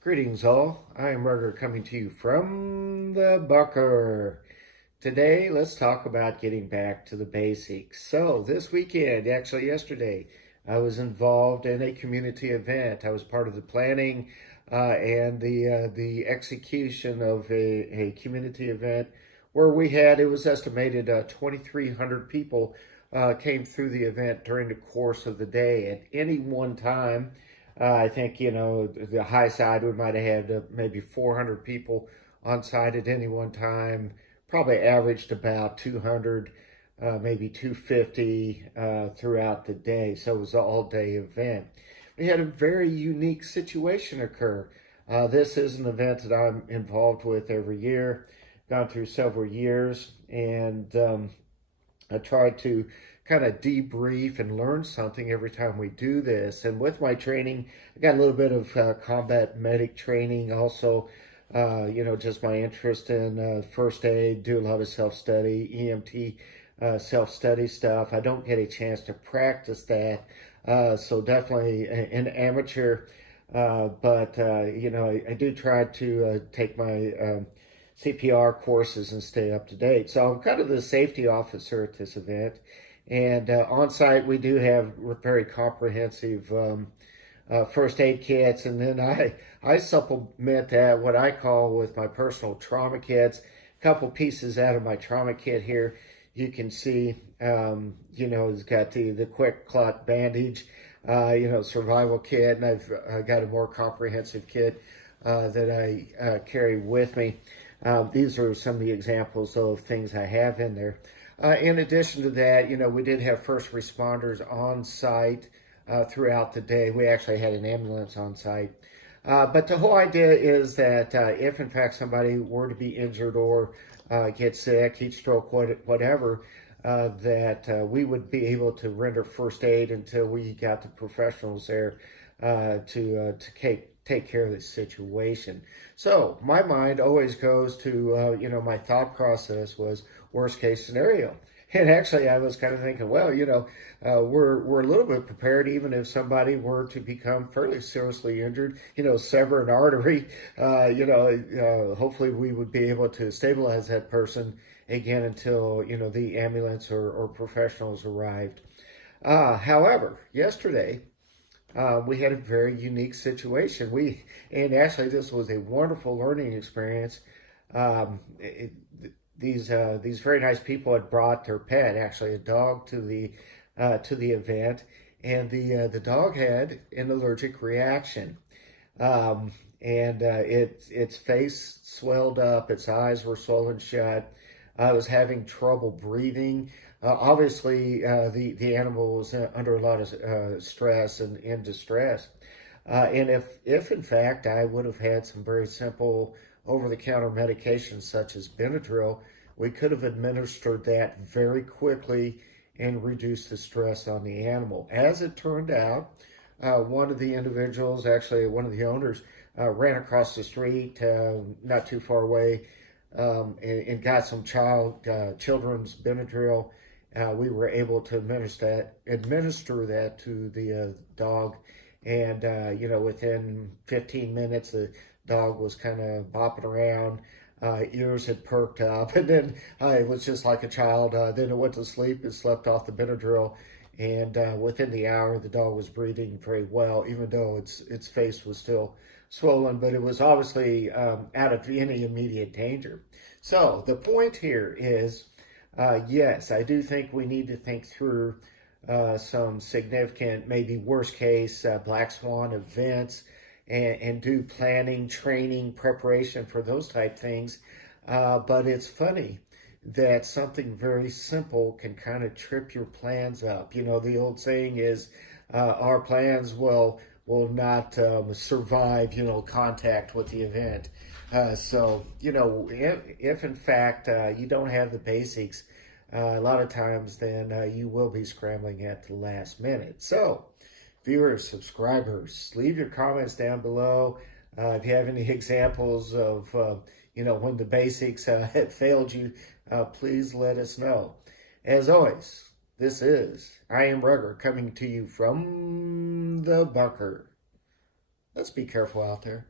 Greetings all, I am Ruger coming to you from the bunker. Today, let's talk about getting back to the basics. So this weekend, actually yesterday, I was involved in a community event. I was part of the planning and the execution of a community event where it was estimated 2,300 people came through the event during the course of the day. At any one time, I think, the high side we might have had maybe 400 people on site at any one time, probably averaged about 200, maybe 250 throughout the day. So it was an all day event. We had a very unique situation occur. This is an event that I'm involved with every year, gone through several years, and I try to kind of debrief and learn something every time we do this. And with my training, I got a little bit of combat medic training, also, just my interest in first aid, do a lot of self study, EMT self study stuff. I don't get a chance to practice that, so definitely an amateur. I do try to take my CPR courses and stay up to date. So I'm kind of the safety officer at this event. And on site, we do have very comprehensive first aid kits. And then I supplement that, what I call, with my personal trauma kits. A couple pieces out of my trauma kit here. You can see, it's got the quick clot bandage, survival kit. And I've got a more comprehensive kit that I carry with me. These are some of the examples of things I have in there. In addition to that, we did have first responders on site throughout the day. We actually had an ambulance on site. But the whole idea is that if in fact somebody were to be injured or get sick, heat stroke, whatever, that we would be able to render first aid until we got the professionals there to take care of the situation. So my mind always goes to, my thought process was worst case scenario. And actually, I was kind of thinking, well, we're a little bit prepared, even if somebody were to become fairly seriously injured, sever an artery, hopefully we would be able to stabilize that person again until, the ambulance or professionals arrived. However, yesterday, we had a very unique situation. And actually, this was a wonderful learning experience. These very nice people had brought their pet, actually a dog, to the event, and the dog had an allergic reaction, and its face swelled up, its eyes were swollen shut. It was having trouble breathing. Obviously, the animal was under a lot of stress and in distress. And if in fact I would have had some very simple over-the-counter medications such as Benadryl, we could have administered that very quickly and reduced the stress on the animal. As it turned out, one of the individuals, actually one of the owners, ran across the street not too far away and got some children's Benadryl. We were able to administer that to the dog, and within 15 minutes, the dog was kind of bopping around. Ears had perked up, and then it was just like a child. Then it went to sleep and slept off the Benadryl, and within the hour, the dog was breathing very well, even though its face was still swollen, but it was obviously out of any immediate danger. So the point here is, yes, I do think we need to think through some significant, maybe worst case, black swan events, and do planning, training, preparation for those type things. But it's funny that something very simple can kind of trip your plans up. The old saying is, our plans will not survive, contact with the event. So, if in fact you don't have the basics, a lot of times then you will be scrambling at the last minute. So, viewers, subscribers, leave your comments down below. If you have any examples of, when the basics have failed you, please let us know. As always, I am Ruger coming to you from the bunker. Let's be careful out there.